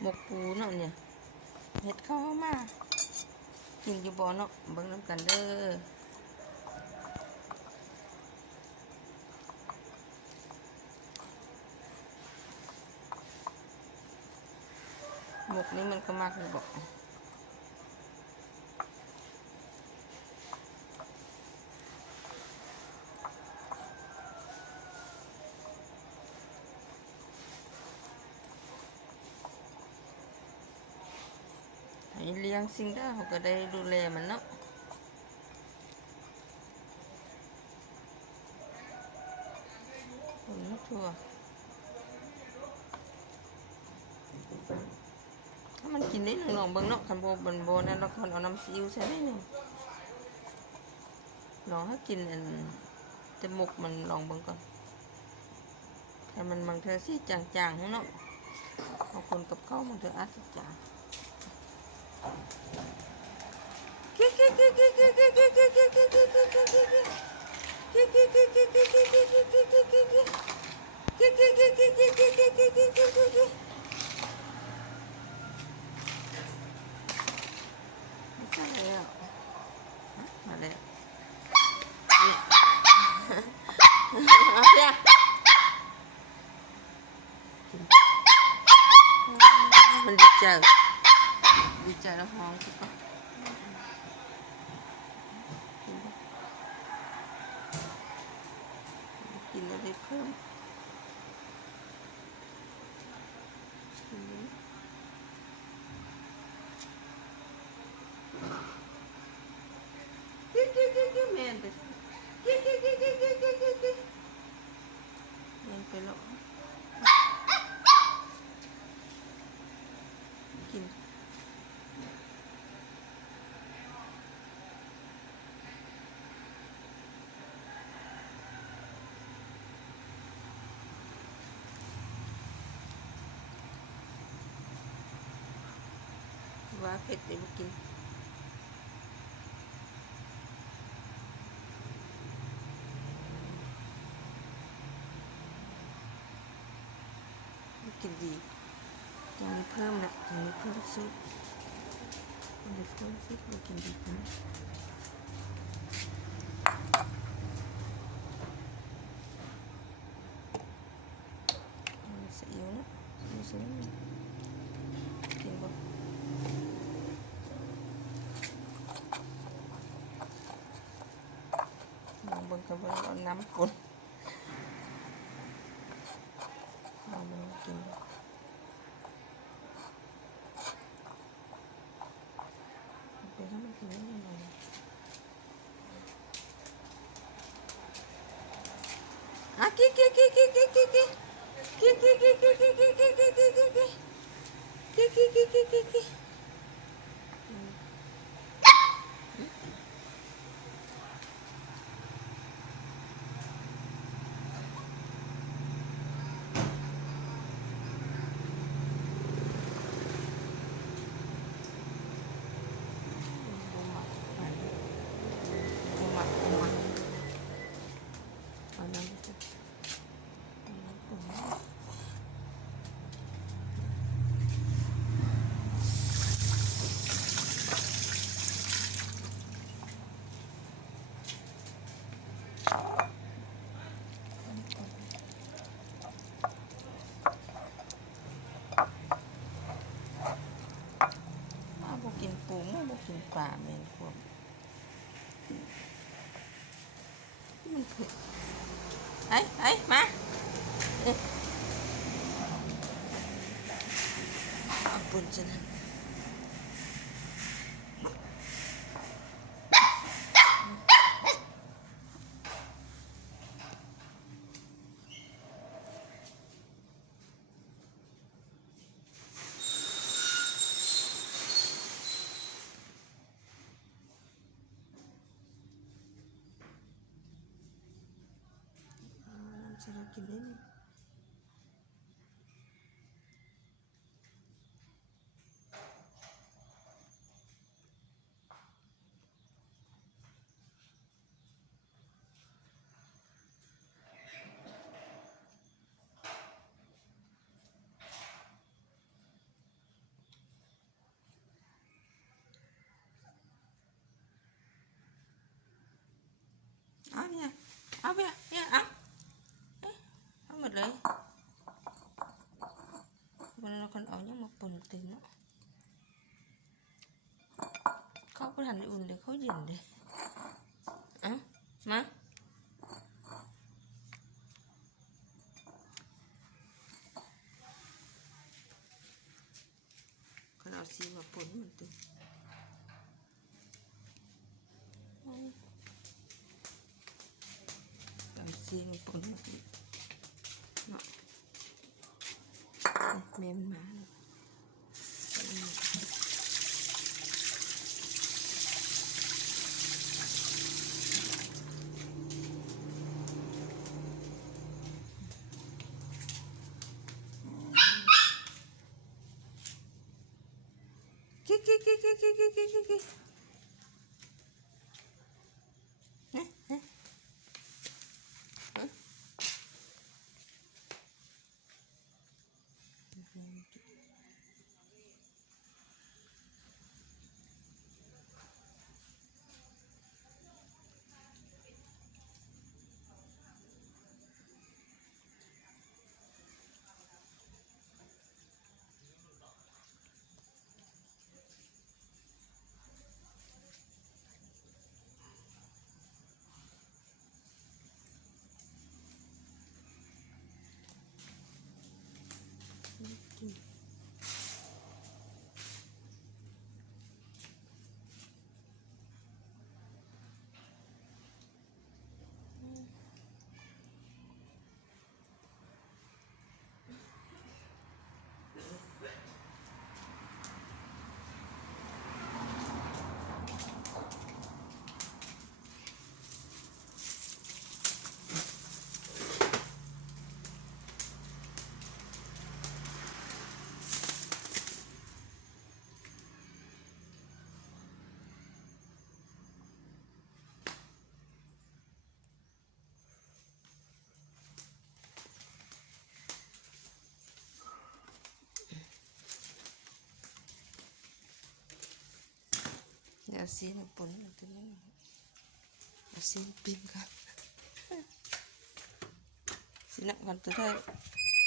หมกปูเนาะเนี่ยเห็ดเข้ามากินอยู่บ่เนาะเบิ่งน้ำกันเด้อหมกนี้มันก็มากเลยบอกให้เลี้ยงสิ่งได้เขาก็ได้ดูแลมันเนาะคนไม่ทั่วถ้ามันกินได้หนึ่งลองเบิ่งเนาะคันโบนั่นเราคนเอาน้ำซีอิ๊วใส่ได้หนึ่งลองให้กินจมูกมันลองเบิ่งก่อนแต่มันบางเธอสิจางๆเนาะบางคนกับข้าวบางเธออาจจะจางมาแล้วเอาเสียมันดีใจแล้วห้องสิปะกินอะไรเพิ่มแม่นไปแล้วกินว่าเผ็ดเลยกินกินดียังมีเพิ่มนะยังมีเพิ่มซุปยังมีเพิ่มซุปเรากินดีขึ้นซีอิ๊วนะซีอิ๊วกินบ่ลองเบิ่งกันว่าเอาน้ำข้นลองมันกินไปให้มันกินนิดหน่อยอ่ะกิ๊กกินปูไม่กินปลาเมนพวกมันเผ็ดไอ้มาเอาปุ่นจะนะจะได้กินได้ไหม เอาไปเนี่ยเอาหมดเลยวันเราคนเอายังมาปนตื่นเนาะเขาไปหันอุ่นเลยเขาเย็นเลยมาคนเอาซีมาปนมันตื่นเอาซีมาปนมันตื่นเนาะแม่มากิ๊กเดี๋ยวซีมาปนมันตื่นเอาซีปิ้งครับสินะกันตัวได้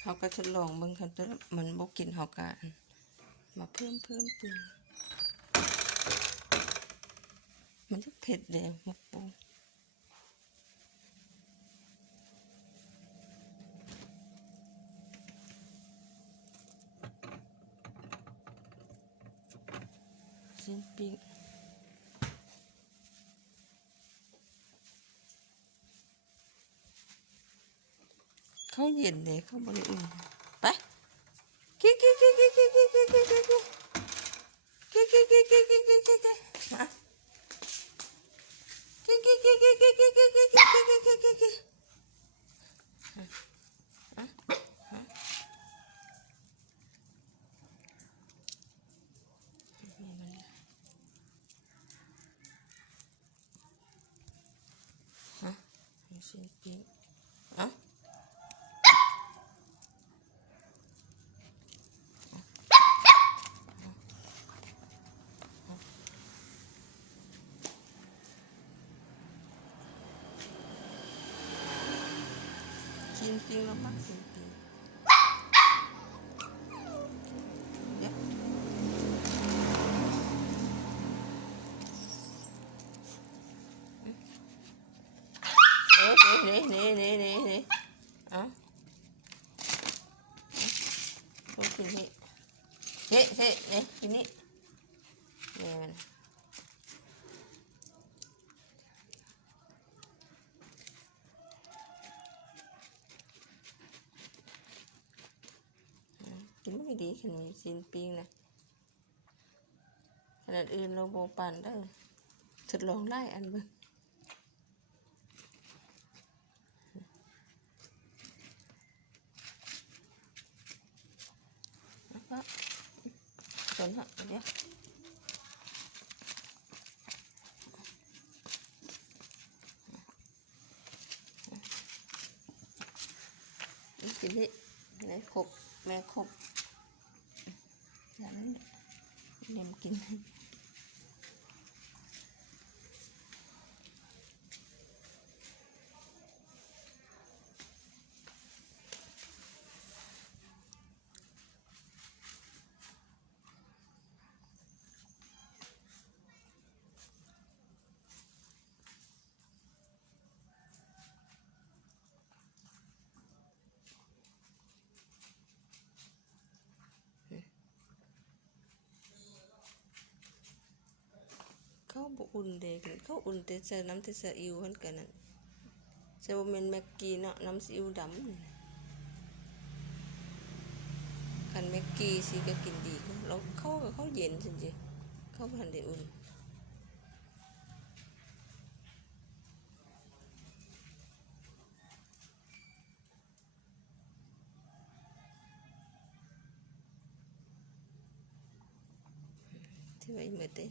เขาก็ทดลองมึงกันตัวมันบกินเขากันมาเพิ่มปืนมันจะเผ็ดแดงมกปูซีปิ้งเขาเย็นเลยเขาบริอุ่นไปกิ๊กมาซีปิ้งจริงแล้วมากจริงเดี๋ยวนี่ต้องกินนี่นี่กินนี่มันกินไม่ดีขนมจีนปิ้งนะขนาดอื่นเราโบปันได้ทดลองไล่อันเบิ้งจนฮะเดี๋ยวกินนี่ไหนขบแม่ขบอย่างนั้นเดี๋ยวกิน บ่อุ่นเด้เขาอุ่นแต่ใส่น้ำแต่ซีอิ๊วเพิ่นก็นั่นใส่บ่แม่นแม็กกี้เนาะน้ำซีอิ๊วดำนี่นะคันแม็กกี้สิก็กินดีแล้วเขาเย็นจังซี่เขาบ่ทันได้อุ่นที่ไว้หมดเด้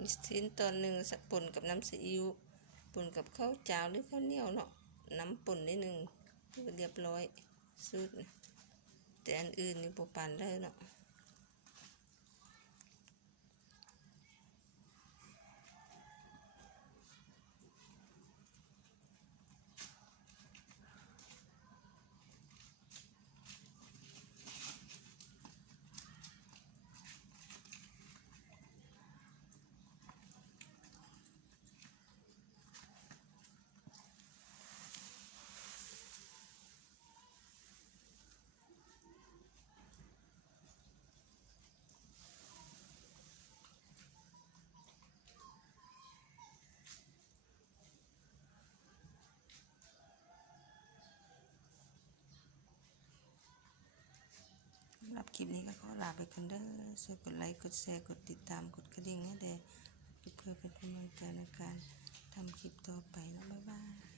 นี่ชิ้นตอนหนึ่งสักป่นกับน้ำซีอิ๊วป่นกับข้าวเจ้าหรือข้าวเหนียวเนาะน้ำป่นนิดนึงก็เรียบร้อยสูตรนะแต่อันอื่นนี่บ่ปานได้เนาะสำหรับคลิปนี้ก็ขอลาไปกันเด้อช่วยกดไลค์กดแชร์กดติดตามกดกระดิ่งให้แด่เพื่อเป็นกำลังใจในการทำคลิปต่อไปแล้วบ๊ายบาย